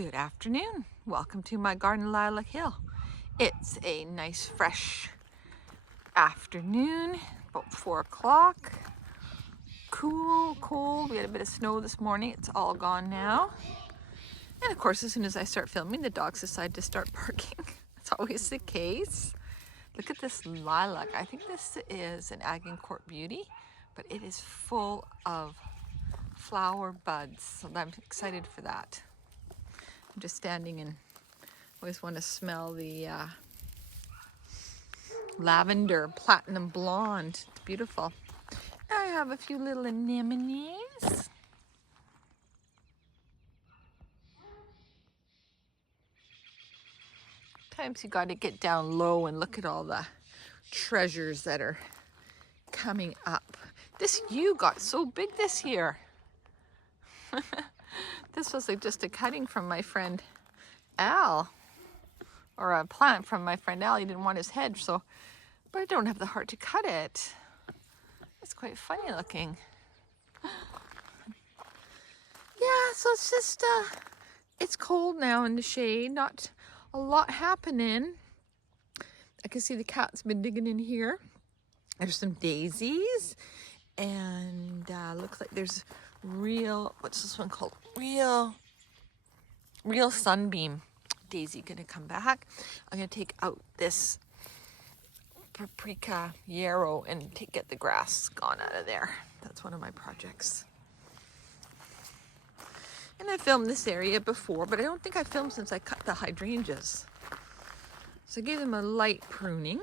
Good afternoon. Welcome to my garden, Lilac Hill. It's a nice fresh afternoon, about 4 o'clock. Cool, cold. We had a bit of snow this morning. It's all gone now. And of course, as soon as I start filming, the dogs decide to start barking. That's always the case. Look at this lilac. I think this is an Agincourt Beauty, but it is full of flower buds. So I'm excited for that. I'm just standing and always want to smell the lavender platinum blonde. It's beautiful. I have a few little anemones. Sometimes you got to get down low and look at all the treasures that are coming up. This yew got so big this year. This was like just a cutting from my friend Al, or a plant from my friend Al. He didn't want his hedge, so, but I don't have the heart to cut it. It's quite funny looking. Yeah, so it's just, it's cold now in the shade, not a lot happening. I can see the cat's been digging in here. There's some daisies, and looks like there's real, what's this one called? Real sunbeam daisy gonna come back. I'm gonna take out this paprika yarrow and get the grass gone out of there. That's one of my projects. And I filmed this area before, but I don't think I filmed since I cut the hydrangeas. So I gave them a light pruning.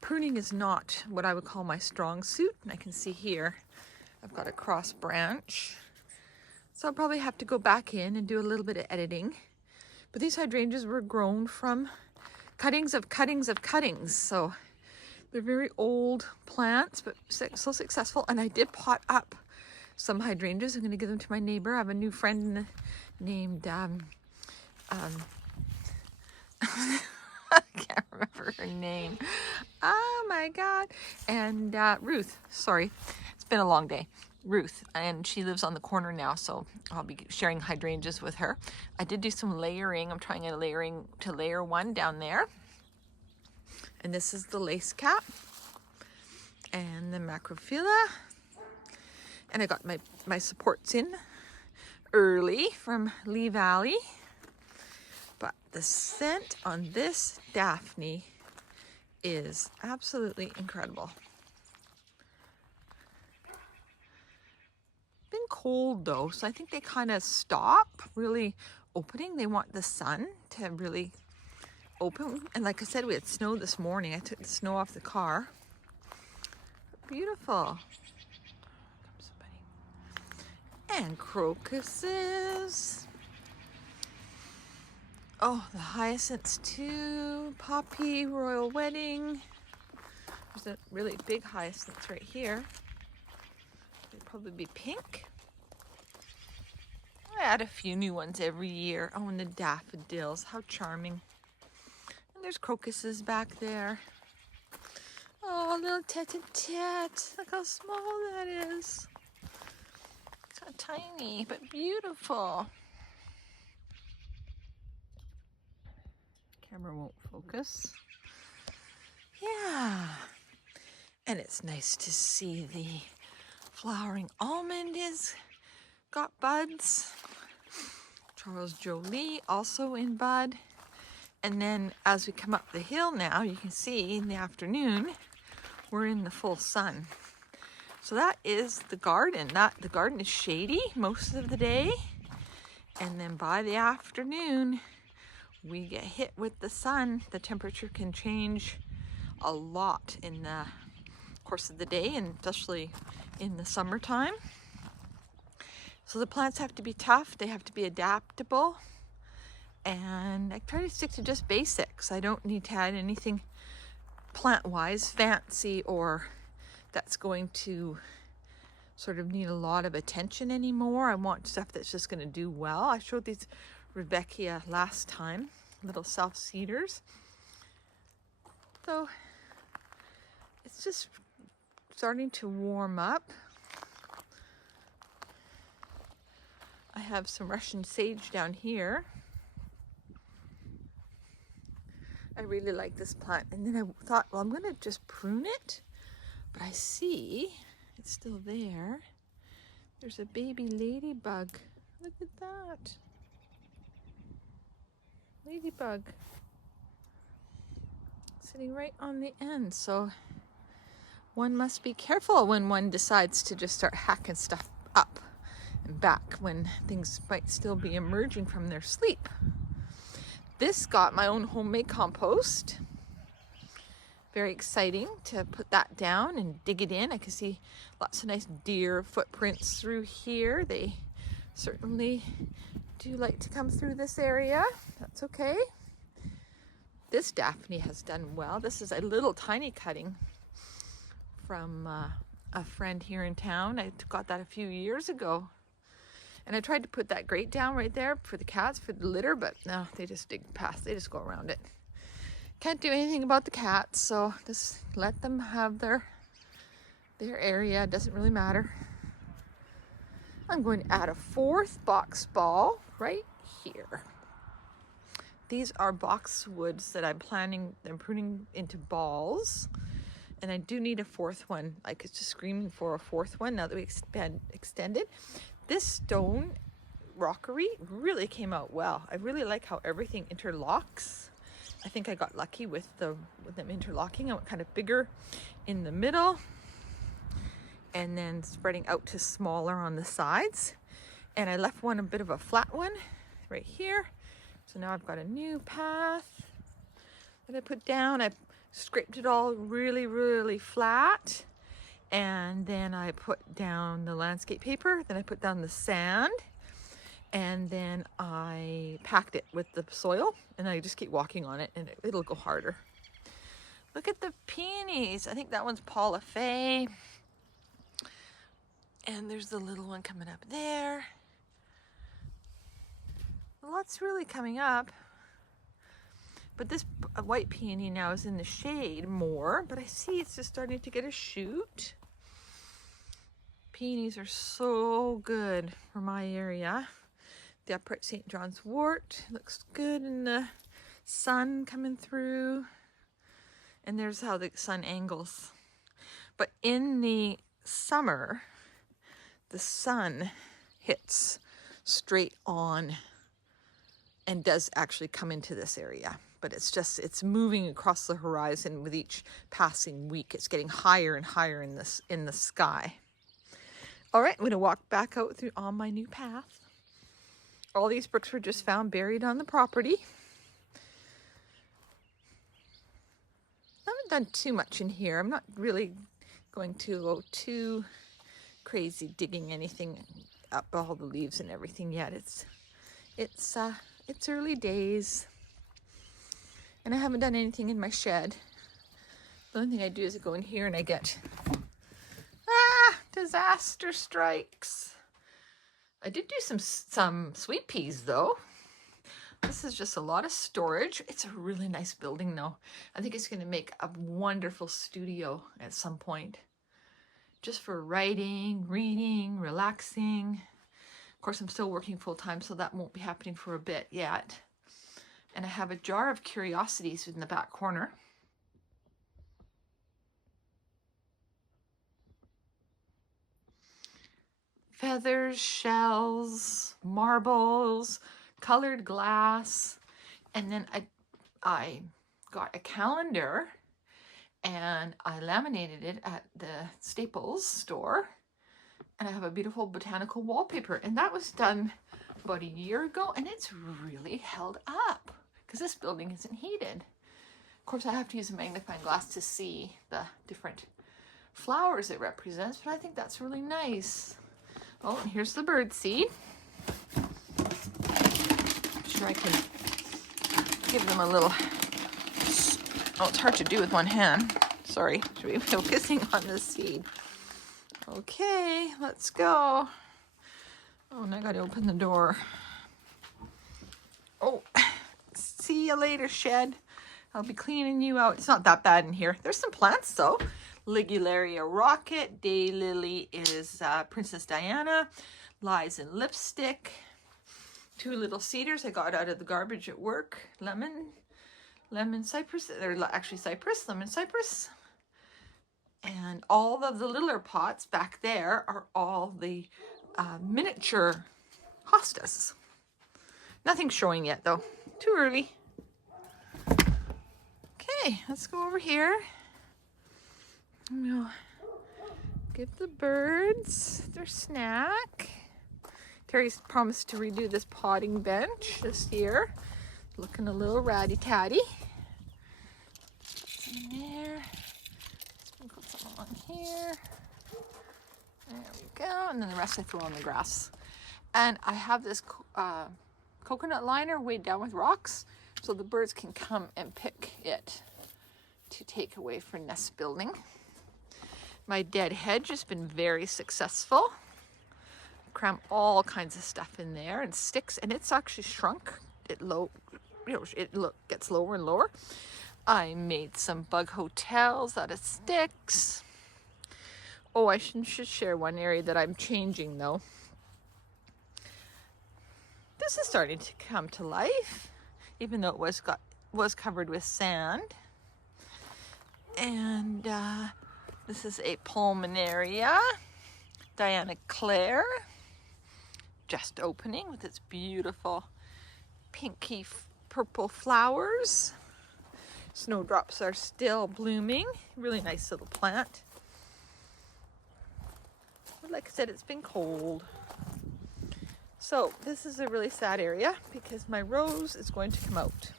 Pruning is not what I would call my strong suit. And I can see here, I've got a cross branch. So I'll probably have to go back in and do a little bit of editing. But these hydrangeas were grown from cuttings of cuttings of cuttings. So they're very old plants, but so successful. And I did pot up some hydrangeas. I'm going to give them to my neighbor. I have a new friend named, I can't remember her name. Oh my God. And Ruth, sorry. It's been a long day. Ruth, and she lives on the corner now, so I'll be sharing hydrangeas with her. I did do some layering. I'm trying to layer one down there. And this is the lace cap and the macrophylla. And I got my supports in early from Lee Valley. But the scent on this Daphne is absolutely incredible. Been cold though, so I think they kind of stop really opening. They want the sun to really open. And like I said, we had snow this morning. I took the snow off the car. Beautiful. And crocuses. Oh, the hyacinths too. Poppy, royal wedding. There's a really big hyacinth right here. They'd probably be pink. I add a few new ones every year. Oh, and the daffodils, how charming. And there's crocuses back there. Oh, little tete-a-tete. Look how small that is. So tiny, but beautiful. Camera won't focus. Yeah. And it's nice to see the flowering almond is got buds. Charles Jolie also in bud. And then as we come up the hill now, you can see in the afternoon, we're in the full sun. So that is the garden. The garden is shady most of the day. And then by the afternoon, we get hit with the sun. The temperature can change a lot in the course of the day, and especially in the summertime. So the plants have to be tough. They have to be adaptable. And I try to stick to just basics. I don't need to add anything plant-wise fancy or that's going to sort of need a lot of attention anymore. I want stuff that's just going to do well. I showed these Rebecca last time, little self-seeders. So it's just starting to warm up. I have some Russian sage down here. I really like this plant. And then I thought, well, I'm going to just prune it. But I see it's still there. There's a baby ladybug. Look at that. Ladybug. Sitting right on the end. So one must be careful when one decides to just start hacking stuff up and back when things might still be emerging from their sleep. This got my own homemade compost. Very exciting to put that down and dig it in. I can see lots of nice deer footprints through here. They certainly do like to come through this area. That's okay. This Daphne has done well. This is a little tiny cutting from a friend here in town. I got that a few years ago. And I tried to put that grate down right there for the cats, for the litter, but no, they just dig past. They just go around it. Can't do anything about the cats, so just let them have their area. It doesn't really matter. I'm going to add a 4th box ball right here. These are boxwoods that I'm pruning into balls. And I do need a 4th one. Like, it's just screaming for a 4th one now that we extended. This stone rockery really came out well. I really like how everything interlocks. I think I got lucky with them interlocking. I went kind of bigger in the middle and then spreading out to smaller on the sides. And I left one a bit of a flat one right here. So now I've got a new path that I put down. I scraped it all really, really flat. And then I put down the landscape paper. Then I put down the sand. And then I packed it with the soil. And I just keep walking on it and it'll go harder. Look at the peonies. I think that one's Paula Fay. And there's the little one coming up there. Lots really coming up. But this white peony now is in the shade more, but I see it's just starting to get a shoot. Peonies are so good for my area. The upright St. John's wort looks good in the sun coming through. And there's how the sun angles. But in the summer, the sun hits straight on and does actually come into this area. But it's moving across the horizon with each passing week. It's getting higher and higher in the sky. All right, I'm gonna walk back out through on my new path. All these brooks were just found buried on the property. I haven't done too much in here. I'm not really going to go too crazy digging anything up, all the leaves and everything yet. It's early days. And I haven't done anything in my shed. The only thing I do is I go in here and I get, disaster strikes. I did do some sweet peas though. This is just a lot of storage. It's a really nice building though. I think it's gonna make a wonderful studio at some point. Just for writing, reading, relaxing. Of course, I'm still working full time, so that won't be happening for a bit yet. And I have a jar of curiosities in the back corner. Feathers, shells, marbles, colored glass. And then I got a calendar and I laminated it at the Staples store. And I have a beautiful botanical wallpaper. And that was done about a year ago, and it's really held up because this building isn't heated. Of course, I have to use a magnifying glass to see the different flowers it represents, but I think that's really nice. Oh, and here's the bird seed. I'm sure I can give them a little, oh, it's hard to do with one hand. Sorry, should be focusing on the seed. Okay, let's go. Oh, and I gotta open the door. Oh, see you later, shed. I'll be cleaning you out. It's not that bad in here. There's some plants though. Ligularia rocket. Daylily is Princess Diana. Lies and lipstick. 2 little cedars I got out of the garbage at work. Lemon cypress, or actually cypress, lemon cypress. And all of the littler pots back there are all the miniature hostas. Nothing's showing yet though, too early. Okay, let's go over here. We'll give the birds their snack. Terry's promised to redo this potting bench this year. Looking a little ratty-tatty. In there. Sprinkle some along here. There we go. And then the rest I throw on the grass. And I have this coconut liner weighed down with rocks so the birds can come and pick it to take away for nest building. My dead hedge has been very successful. Cram all kinds of stuff in there and sticks, and it's actually shrunk. It gets lower and lower. I made some bug hotels out of sticks. Oh, I should share one area that I'm changing though. This is starting to come to life, even though it was covered with sand. And this is a pulmonaria, Diana Claire, just opening with its beautiful pinky purple flowers. Snowdrops are still blooming. Really nice little plant. But like I said, it's been cold. So this is a really sad area because my rose is going to come out.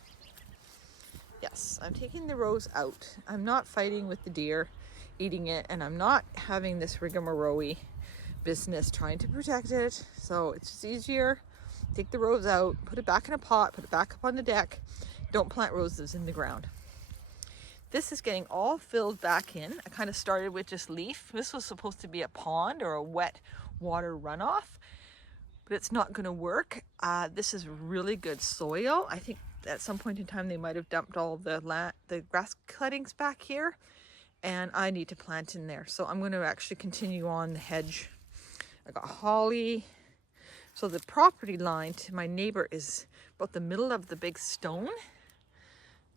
Yes, I'm taking the rose out. I'm not fighting with the deer eating it, and I'm not having this rigmarole business trying to protect it. So it's just easier. Take the rose out, put it back in a pot, put it back up on the deck. Don't plant roses in the ground. This is getting all filled back in. I kind of started with just leaf. This was supposed to be a pond or a wet water runoff, but it's not going to work. This is really good soil. I think at some point in time they might have dumped all the grass cuttings back here, and I need to plant in there. So I'm going to actually continue on the hedge. I got holly. So the property line to my neighbor is about the middle of the big stone,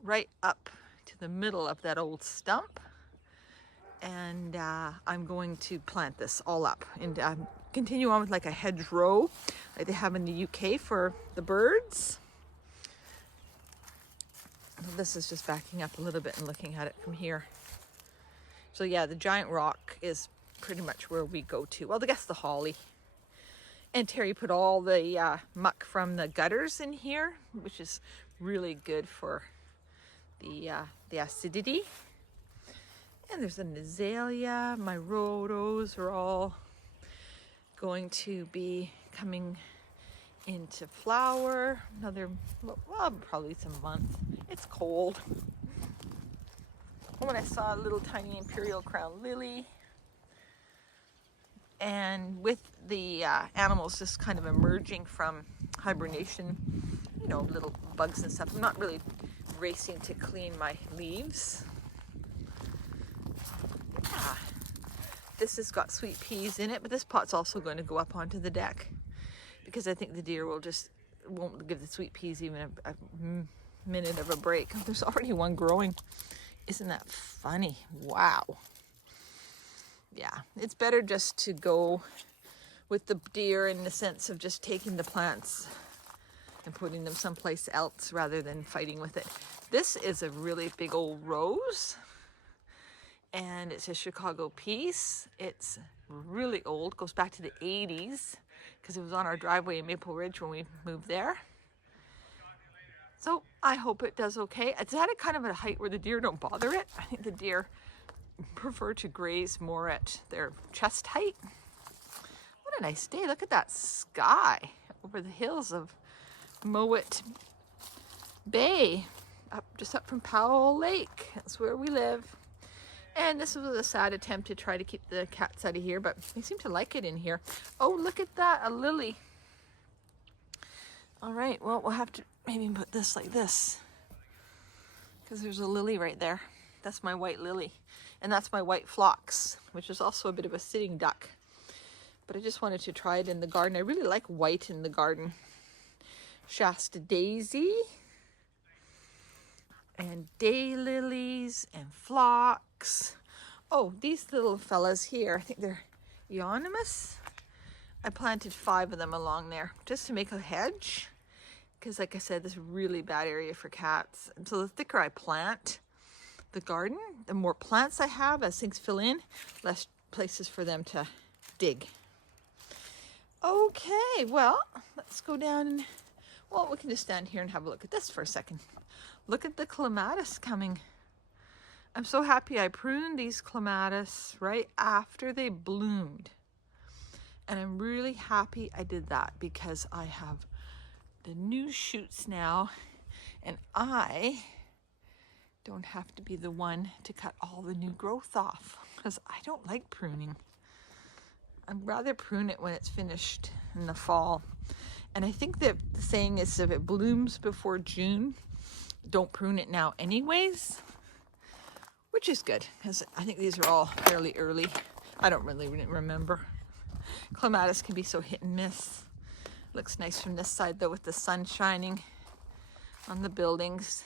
right up to the middle of that old stump. And I'm going to plant this all up and continue on with like a hedgerow like they have in the UK for the birds. This is just backing up a little bit and looking at it from here. So yeah, the giant rock is pretty much where we go to. Well, I guess the holly. And Terry put all the muck from the gutters in here, which is really good for the acidity. And there's an azalea. My rhodos are all going to be coming into flower. Another, well, probably some month. It's cold. When I saw a little tiny imperial crown lily, and with the animals just kind of emerging from hibernation, you know, little bugs and stuff, I'm not really racing to clean my leaves. Yeah. This has got sweet peas in it, but this pot's also going to go up onto the deck because I think the deer won't give the sweet peas even a minute of a break. There's already one growing. Isn't that funny? Wow. Yeah, it's better just to go with the deer in the sense of just taking the plants and putting them someplace else rather than fighting with it. This is a really big old rose, and it's a Chicago piece. It's really old, goes back to the 80s because it was on our driveway in Maple Ridge when we moved there. So I hope it does okay. It's at a kind of a height where the deer don't bother it. I think the deer prefer to graze more at their chest height. What a nice day. Look at that sky over the hills of Mowat Bay, just up from Powell Lake. That's where we live. And this was a sad attempt to try to keep the cats out of here, but they seem to like it in here. Oh, look at that, a lily. All right, well, we'll have to maybe put this like this because there's a lily right there. That's my white lily. And that's my white phlox, which is also a bit of a sitting duck. but I just wanted to try it in the garden. I really like white in the garden. Shasta daisy and daylilies and phlox. Oh, these little fellas here, I think they're euonymus. I planted 5 of them along there just to make a hedge, because like I said, this is a really bad area for cats. And so the thicker I plant the garden, the more plants I have as things fill in, less places for them to dig. Okay, well, let's go down and, well, we can just stand here and have a look at this for a second. Look at the clematis coming. I'm so happy I pruned these clematis right after they bloomed. And I'm really happy I did that because I have the new shoots now, and I don't have to be the one to cut all the new growth off, because I don't like pruning. I'd rather prune it when it's finished in the fall. And I think that the saying is, if it blooms before June, don't prune it now anyways, which is good, because I think these are all fairly early. I don't really remember. Clematis can be so hit and miss. Looks nice from this side though, with the sun shining on the buildings.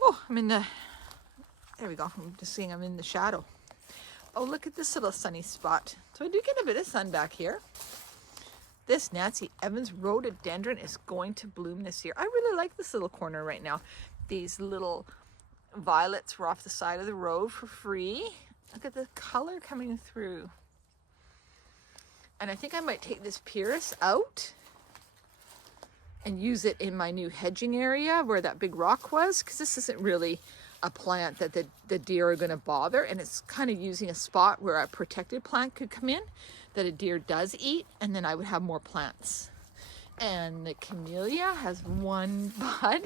Oh, I'm in the, there we go. I'm just seeing I'm in the shadow. Oh, look at this little sunny spot. So I do get a bit of sun back here. This Nancy Evans rhododendron is going to bloom this year. I really like this little corner right now. These little violets were off the side of the road for free. Look at the color coming through. And I think I might take this pyrus out and use it in my new hedging area where that big rock was, because this isn't really a plant that the deer are going to bother, and it's kind of using a spot where a protected plant could come in that a deer does eat, and then I would have more plants. And the camellia has 1 bud.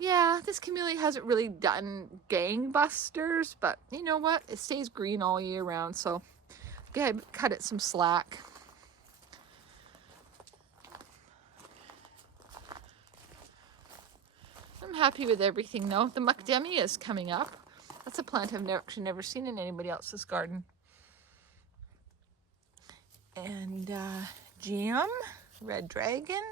Yeah, this camellia hasn't really done gangbusters, but you know what? It stays green all year round, so I cut it some slack. I'm happy with everything though. The macadamia is coming up. That's a plant I've actually never seen in anybody else's garden. And jam, red dragon.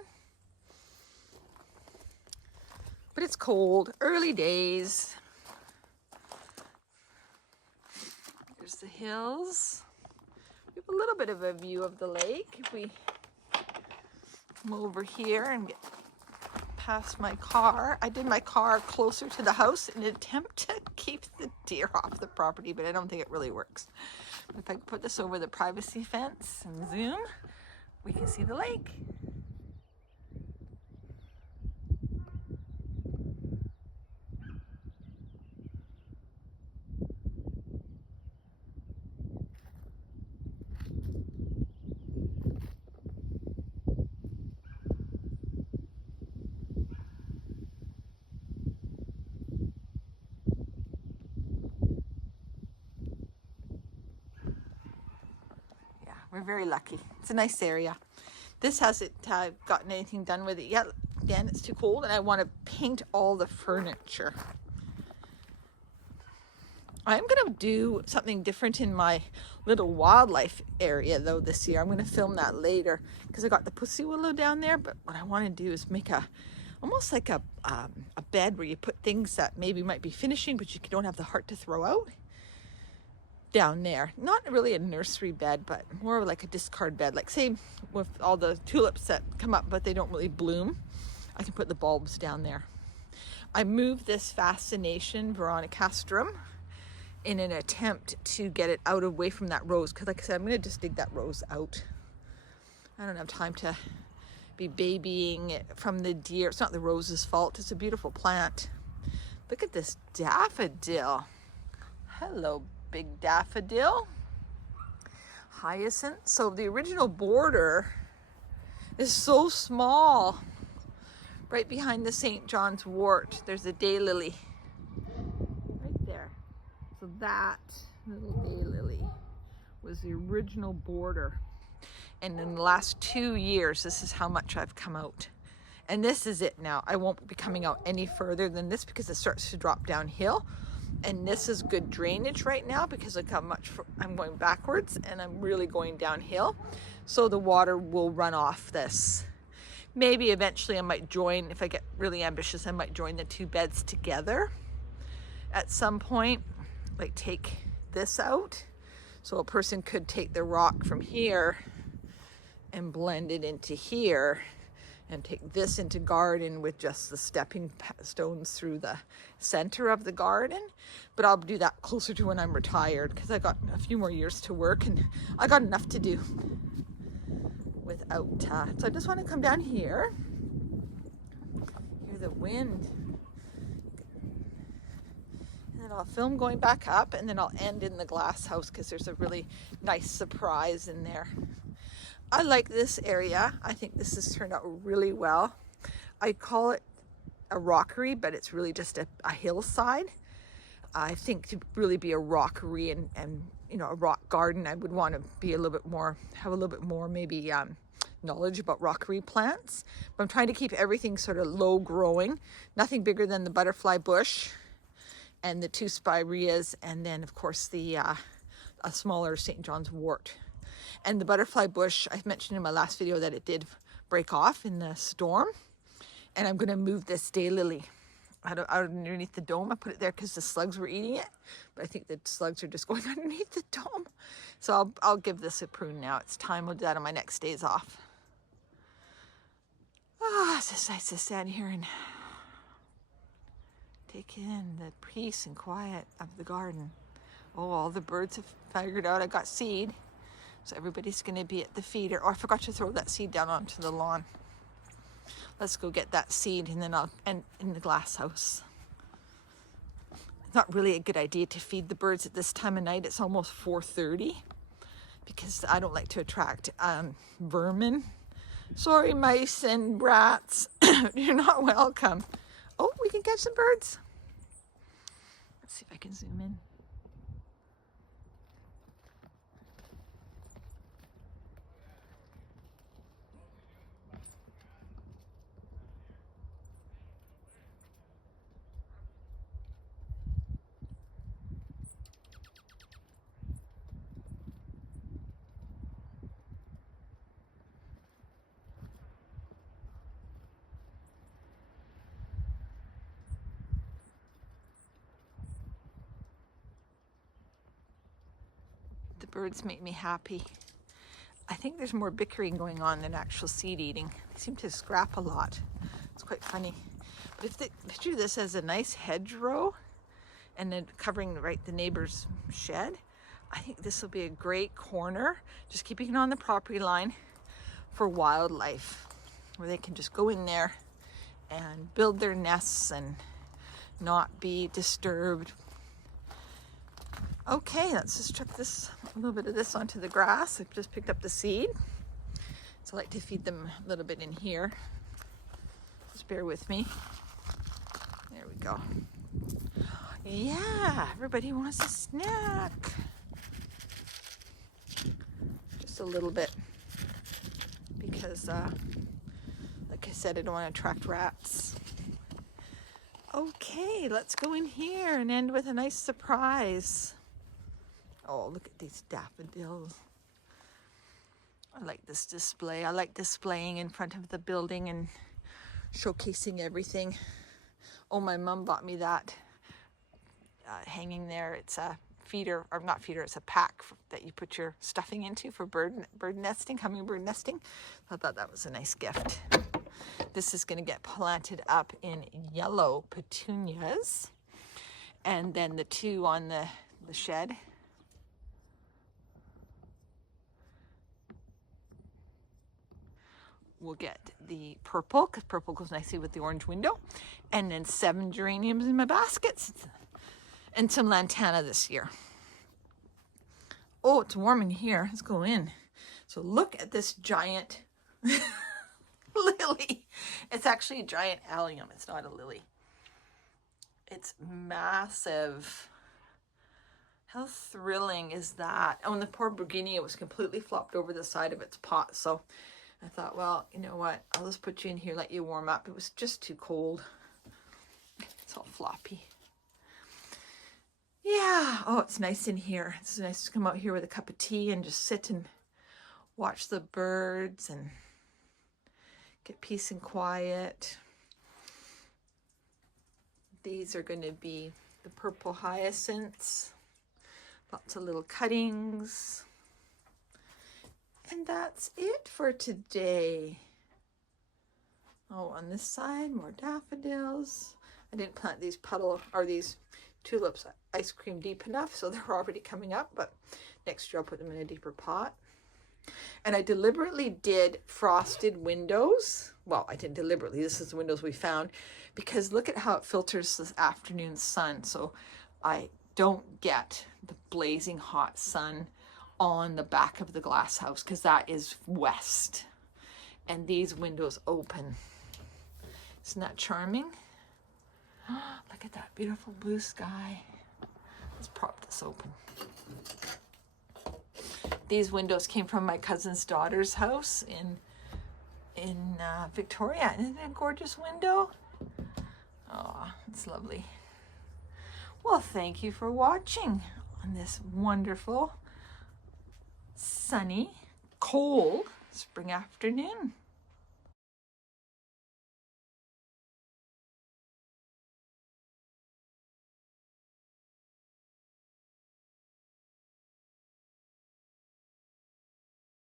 But it's cold, early days. There's the hills. We have a little bit of a view of the lake. If we come over here and get past my car. I did my car closer to the house in an attempt to keep the deer off the property, but I don't think it really works. If I put this over the privacy fence and zoom, we can see the lake. We're very lucky. It's a nice area. This hasn't gotten anything done with it yet. Again, it's too cold, and I want to paint all the furniture. I'm going to do something different in my little wildlife area though this year. I'm going to film that later because I got the pussy willow down there. But what I want to do is make almost like a bed where you put things that maybe might be finishing, but you don't have the heart to throw out. Down there, not really a nursery bed, but more like a discard bed, like say with all the tulips that come up but they don't really bloom, I can put the bulbs down there. I moved this fascination veronicastrum in an attempt to get it out away from that rose, because like I said, I'm going to just dig that rose out. I don't have time to be babying it from the deer. It's not the rose's fault. It's a beautiful plant. Look at this daffodil. Hello, big daffodil. Hyacinth. So the original border is so small. Right behind the St. John's wort, there's a daylily. Right there. So that little daylily was the original border. And in the last 2 years, this is how much I've come out. And this is it now. I won't be coming out any further than this because it starts to drop downhill. And this is good drainage right now because look how much I'm going backwards and I'm really going downhill. So the water will run off this. Maybe eventually I might join, if I get really ambitious, I might join the two beds together at some point, like take this out. So a person could take the rock from here and blend it into here and take this into garden with just the stepping stones through the center of the garden. But I'll do that closer to when I'm retired because I got a few more years to work and I got enough to do without. So I just want to come down here, hear the wind, and then I'll film going back up and then I'll end in the glass house because there's a really nice surprise in there. I like this area. I think this has turned out really well. I call it a rockery, but it's really just a hillside. I think to really be a rockery and you know, a rock garden, I would want to be a little bit more, have a little bit more maybe knowledge about rockery plants. But I'm trying to keep everything sort of low growing, nothing bigger than the butterfly bush and the two spireas, and then of course the a smaller St. John's wort. And the butterfly bush, I mentioned in my last video that it did break off in the storm. And I'm going to move this daylily out underneath the dome. I put it there because the slugs were eating it. But I think the slugs are just going underneath the dome. So I'll give this a prune now. It's time. I'll do that on my next days off. Ah, it's just nice to stand here and take in the peace and quiet of the garden. Oh, all the birds have figured out I got seed. So everybody's going to be at the feeder. Oh, I forgot to throw that seed down onto the lawn. Let's go get that seed and then I'll end in the glass house. It's not really a good idea to feed the birds at this time of night. It's almost 4:30 because I don't like to attract vermin. Sorry, mice and rats. You're not welcome. Oh, we can catch some birds. Let's see if I can zoom in. The birds make me happy. I think there's more bickering going on than actual seed eating. They seem to scrap a lot. It's quite funny. But if they picture this as a nice hedgerow and then covering the neighbor's shed, I think this will be a great corner, just keeping it on the property line for wildlife, where they can just go in there and build their nests and not be disturbed. Okay, let's just chuck this, a little bit of this onto the grass. I've just picked up the seed. So I like to feed them a little bit in here. Just bear with me. There we go. Yeah, everybody wants a snack. Just a little bit. Because, like I said, I don't want to attract rats. Okay, let's go in here and end with a nice surprise. Oh, look at these daffodils. I like this display. I like displaying in front of the building and showcasing everything. Oh, my mom bought me that hanging there. It's a feeder, or not feeder, it's a pack that you put your stuffing into for bird nesting, hummingbird nesting. I thought that was a nice gift. This is going to get planted up in yellow petunias. And then the two on the shed. We'll get the purple, because purple goes nicely with the orange window. And then 7 geraniums in my baskets. And some lantana this year. Oh, it's warm in here. Let's go in. So look at this giant lily. It's actually a giant allium. It's not a lily. It's massive. How thrilling is that? Oh, and the poor Virginia was completely flopped over the side of its pot. So I thought, well, you know what? I'll just put you in here, let you warm up. It was just too cold. It's all floppy. Yeah, oh, it's nice in here. It's nice to come out here with a cup of tea and just sit and watch the birds and get peace and quiet. These are going to be the purple hyacinths. Lots of little cuttings. And that's it for today. Oh, on this side, more daffodils. I didn't plant these these tulips ice cream deep enough, so they're already coming up, but next year I'll put them in a deeper pot. And I deliberately did frosted windows. Well, I didn't deliberately, this is the windows we found, because look at how it filters this afternoon sun. So I don't get the blazing hot sun on the back of the glass house, because that is west. And these windows open. Isn't that charming? Look at that beautiful blue sky. Let's prop this open. These windows came from my cousin's daughter's house in Victoria. Isn't it a gorgeous window? Oh, it's lovely. Well, thank you for watching on this wonderful, sunny, cold spring afternoon.